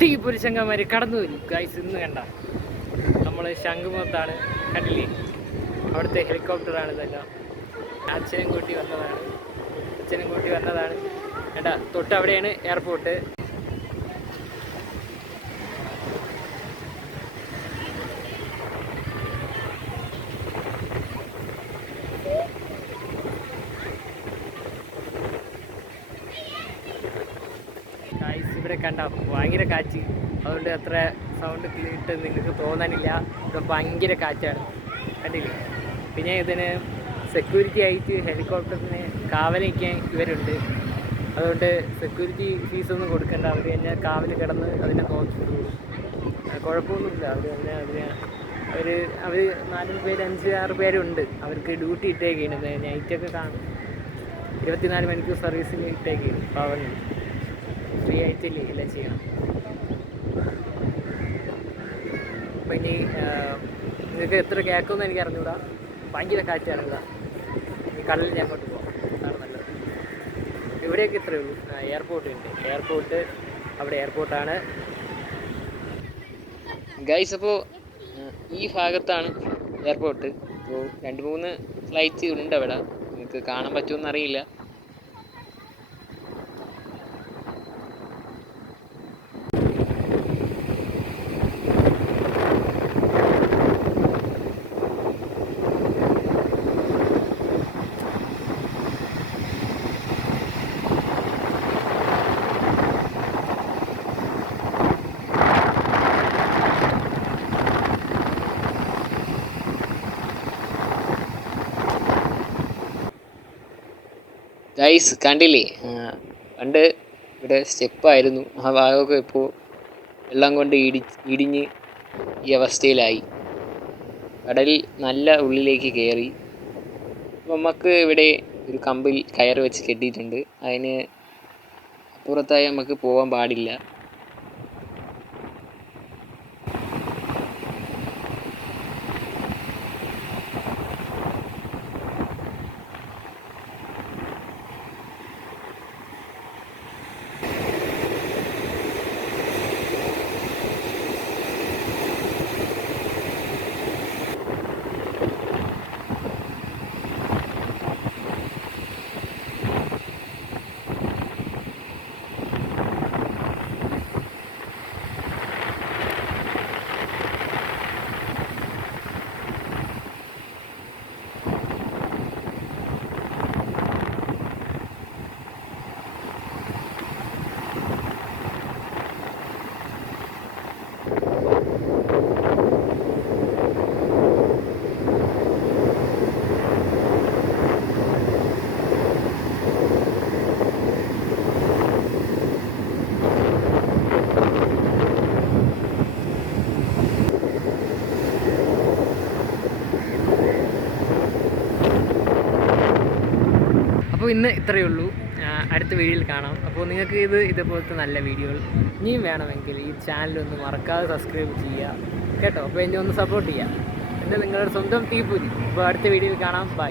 തീ പുരുഷങ്കന്മാർ കടന്നു വരും. ഗൈസ് ഇന്ന് കണ്ട നമ്മൾ ശംഖുമുഖത്താണ് കണ്ടില്ലേ അവിടുത്തെ ഹെലികോപ്റ്ററാണ് ഇതെല്ലാം. അച്ഛനും കൂട്ടി വന്നതാണ്. അച്ഛനും കൂട്ടി വന്നതാണ്. കേട്ടാ തൊട്ട് അവിടെയാണ് എയർപോർട്ട് ഗൈസ് ഇവിടെ കണ്ട ഭയങ്കര കാറ്റ്. അതുകൊണ്ട് അത്ര സൗണ്ട് കിട്ട് നിങ്ങൾക്ക് തോന്നാനില്ല. ഇവിടെ ഭയങ്കര കാറ്റാണ്. കണ്ടില്ലേ? പിന്നെ ഇതിന് സെക്യൂരിറ്റി ആയിട്ട് ഹെലികോപ്റ്ററിന് കാവലിക്കാൻ ഇവരുണ്ട്. അതുകൊണ്ട് സെക്യൂരിറ്റി ഫീസൊന്നും കൊടുക്കേണ്ട. അവർ തന്നെ കാവൽ കിടന്ന് അതിനെ നോക്കിക്കൊള്ളു കുഴപ്പമൊന്നുമില്ല. അവർ അതിനെ അതിനെ അവർ അവർ നാല് പേര് അഞ്ച് ആറ് പേരുണ്ട് അവർക്ക് ഡ്യൂട്ടി ഇട്ടേക്കാണ്. നൈറ്റൊക്കെ കാണും. ഇരുപത്തിനാല് മണിക്കൂർ സർവീസിന് ഇട്ടേക്കാണ്. പാവങ്ങൾ ഫ്രീ ആയിട്ട് എല്ലാം ചെയ്യണം. അപ്പം ഇനി നിങ്ങൾക്ക് എത്ര കേൾക്കുമെന്ന് എനിക്ക് അറിഞ്ഞൂടാ. ഭയങ്കര കാറ്റാണ് ഇവിടെ. ഈ കടലിൽ ഞാൻ അങ്ങോട്ട് പോകാം അതാണ് നല്ലത്. ഇവിടെയൊക്കെ ഇത്രയേ ഉള്ളൂ. എയർപോർട്ട് ഉണ്ട്. എയർപോർട്ട് അവിടെ എയർപോർട്ടാണ് ഗൈസ് അപ്പോൾ ഈ ഭാഗത്താണ് എയർപോർട്ട് അപ്പോൾ രണ്ട് മൂന്ന് ഫ്ലൈറ്റ് ഉണ്ട് അവിടെ. നിങ്ങൾക്ക് കാണാൻ പറ്റുമെന്ന് ഗൈസ് കണ്ടില്ലേ? പണ്ട് ഇവിടെ സ്റ്റെപ്പായിരുന്നു ആ ഭാഗമൊക്കെ ഇപ്പോൾ വെള്ളം കൊണ്ട് ഇടി ഇടിഞ്ഞ് ഈ അവസ്ഥയിലായി. കടൽ നല്ല ഉള്ളിലേക്ക് കയറി. നമുക്ക് ഇവിടെ ഒരു കമ്പിൽ കയർ വെച്ച് കെട്ടിയിട്ടുണ്ട്. അതിന് അപ്പുറത്തായി നമുക്ക് പോകാൻ പാടില്ല. അപ്പോൾ ഇന്ന് ഇത്രയേ ഉള്ളൂ. അടുത്ത വീഡിയോയിൽ കാണാം. അപ്പോൾ നിങ്ങൾക്ക് ഇത് ഇതുപോലത്തെ നല്ല വീഡിയോകൾ ഇനിയും വേണമെങ്കിൽ ഈ ചാനൽ ഒന്ന് മറക്കാതെ സബ്സ്ക്രൈബ് ചെയ്യുക. കേട്ടോ? അപ്പോൾ എന്നെ ഒന്ന് സപ്പോർട്ട് ചെയ്യുക. എന്റെ നിങ്ങളുടെ സ്വന്തം തീപ്പൂരി അപ്പോൾ അടുത്ത വീഡിയോയിൽ കാണാം. ബൈ